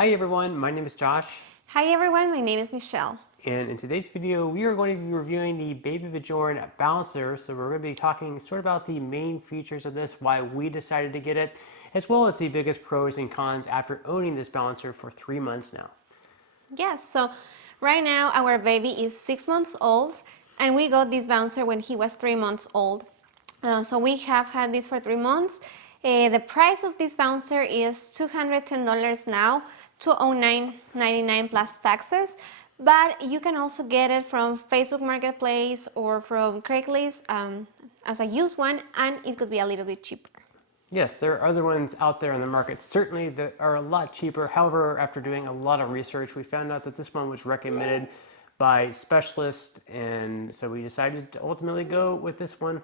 Hi everyone, my name is Josh. Hi everyone, my name is Michelle. And in today's video, we are going to be reviewing the Baby Bjorn bouncer. So we're going to be talking sort of about the main features of this, why we decided to get it, as well as the biggest pros and cons after owning this bouncer for 3 months now. Yes, so right now our baby is 6 months old and we got this bouncer when he was 3 months old. So we have had this for 3 months. The price of this bouncer is $210 now, $209.99 plus taxes. But you can also get it from Facebook Marketplace or from Craigslist as a used one, and it could be a little bit cheaper. Yes, there are other ones out there in the market, certainly that are a lot cheaper. However, after doing a lot of research, we found out that this one was recommended by specialists, and so we decided to ultimately go with this one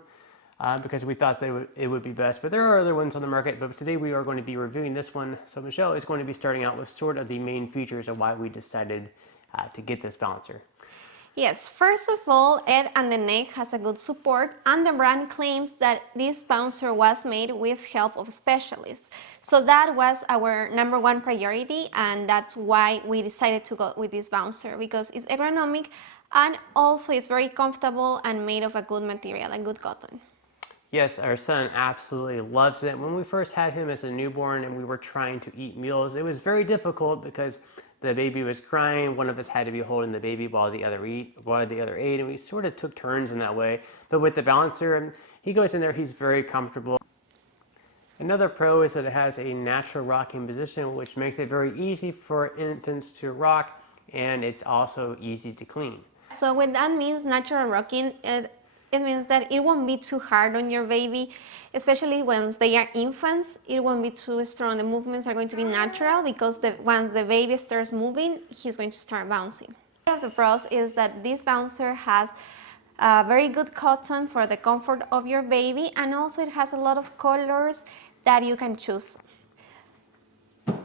because we thought that it would be best. But there are other ones on the market, but today we are going to be reviewing this one. So Michelle is going to be starting out with sort of the main features of why we decided to get this balancer. Yes, first of all, Ed and the neck has a good support, and the brand claims that this bouncer was made with help of specialists. So that was our #1 priority, and that's why we decided to go with this bouncer, because it's ergonomic and also it's very comfortable and made of a good material, a good cotton. Yes, our son absolutely loves it. When we first had him as a newborn and we were trying to eat meals, it was very difficult because the baby was crying. One of us had to be holding the baby while the other ate, and we sort of took turns in that way. But with the balancer, he goes in there, he's very comfortable. Another pro is that it has a natural rocking position, which makes it very easy for infants to rock, and it's also easy to clean. So what that means, natural rocking, it means that it won't be too hard on your baby, especially when they are infants. It won't be too strong. The movements are going to be natural because once the baby starts moving, he's going to start bouncing. One of the pros is that this bouncer has very good cotton for the comfort of your baby, and also it has a lot of colors that you can choose.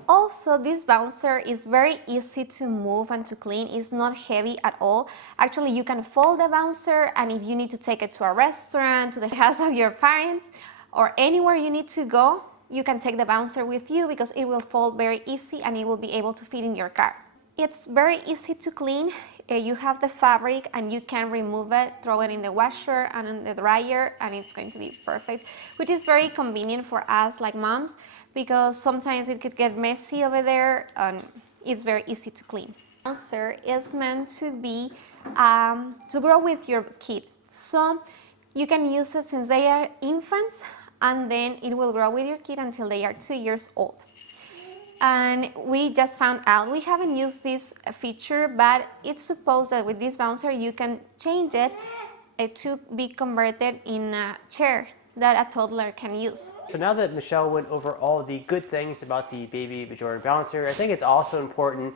Also, this bouncer is very easy to move and to clean. It's not heavy at all. Actually, you can fold the bouncer, and if you need to take it to a restaurant, to the house of your parents, or anywhere you need to go, you can take the bouncer with you because it will fold very easy and it will be able to fit in your car. It's very easy to clean. You have the fabric and you can remove it, throw it in the washer and in the dryer, and it's going to be perfect, which is very convenient for us like moms, because sometimes it could get messy over there and it's very easy to clean. The bouncer is meant to be to grow with your kid, so you can use it since they are infants, and then it will grow with your kid until they are 2 years old. And we just found out, we haven't used this feature, but it's supposed that with this bouncer you can change it to be converted in a chair that a toddler can use. So now that Michelle went over all the good things about the Baby Bjorn bouncer, I think it's also important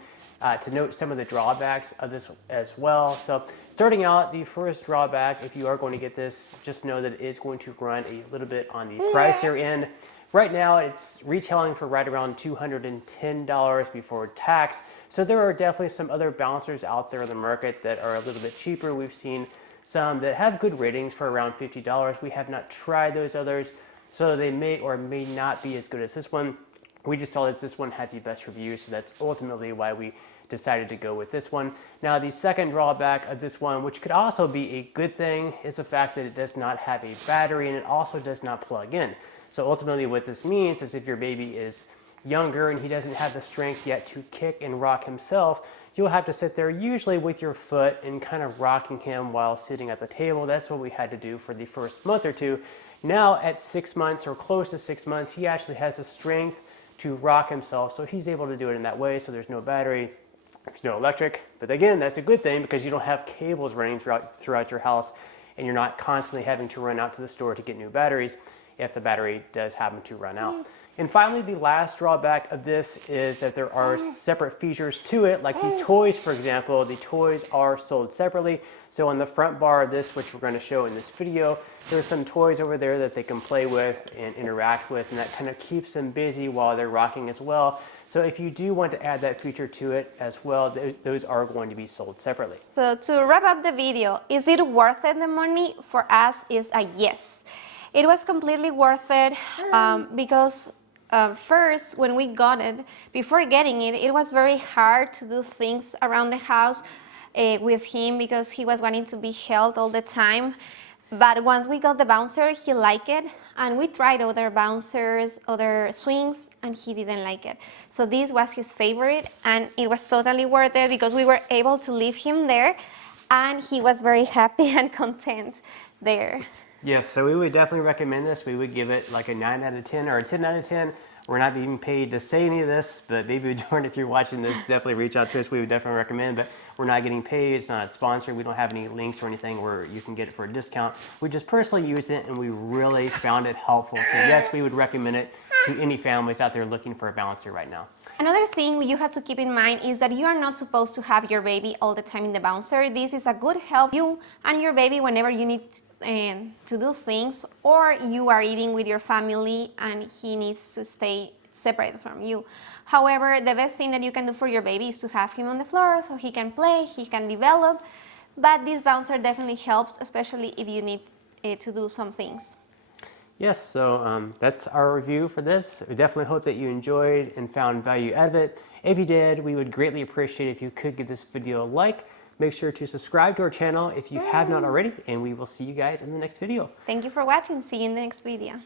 to note some of the drawbacks of this as well. So starting out, the first drawback, if you are going to get this, just know that it is going to run a little bit on the pricier end. Right now, it's retailing for right around $210 before tax. So there are definitely some other bouncers out there in the market that are a little bit cheaper. We've seen some that have good ratings for around $50. We have not tried those others, so they may or may not be as good as this one. We just saw that this one had the best reviews, so that's ultimately why we decided to go with this one. Now, the second drawback of this one, which could also be a good thing, is the fact that it does not have a battery and it also does not plug in. So ultimately what this means is if your baby is younger and he doesn't have the strength yet to kick and rock himself, you'll have to sit there usually with your foot and kind of rocking him while sitting at the table. That's what we had to do for the first month or two. Now at 6 months or close to 6 months, he actually has the strength to rock himself. So he's able to do it in that way. So there's no battery, there's no electric. But again, that's a good thing because you don't have cables running throughout your house, and you're not constantly having to run out to the store to get new batteries if the battery does happen to run out. And finally, the last drawback of this is that there are separate features to it, like the toys, for example. The toys are sold separately. So on the front bar of this, which we're going to show in this video, there's some toys over there that they can play with and interact with, and that kind of keeps them busy while they're rocking as well. So if you do want to add that feature to it as well, those are going to be sold separately. So to wrap up the video, is it worth it, the money? For us is a yes. It was completely worth it because first, when we got it, before getting it, it was very hard to do things around the house with him because he was wanting to be held all the time. But once we got the bouncer, he liked it, and we tried other bouncers, other swings, and he didn't like it. So this was his favorite, and it was totally worth it because we were able to leave him there, and he was very happy and content there. Yes, so we would definitely recommend this. We would give it like a 9 out of 10 or a 10 out of 10. We're not being paid to say any of this, but maybe Bjorn, if you're watching this, definitely reach out to us. We would definitely recommend, but we're not getting paid. It's not sponsored. We don't have any links or anything where you can get it for a discount. We just personally used it and we really found it helpful. So yes, we would recommend it to any families out there looking for a balancer right now. Another thing you have to keep in mind is that you are not supposed to have your baby all the time in the bouncer. This is a good help you and your baby whenever you need to do things, or you are eating with your family and he needs to stay separate from you. However, the best thing that you can do for your baby is to have him on the floor so he can play, he can develop, but this bouncer definitely helps, especially if you need to do some things. Yes, so that's our review for this. We definitely hope that you enjoyed and found value out of it. If you did, we would greatly appreciate if you could give this video a like. Make sure to subscribe to our channel if you have not already, and we will see you guys in the next video. Thank you for watching. See you in the next video.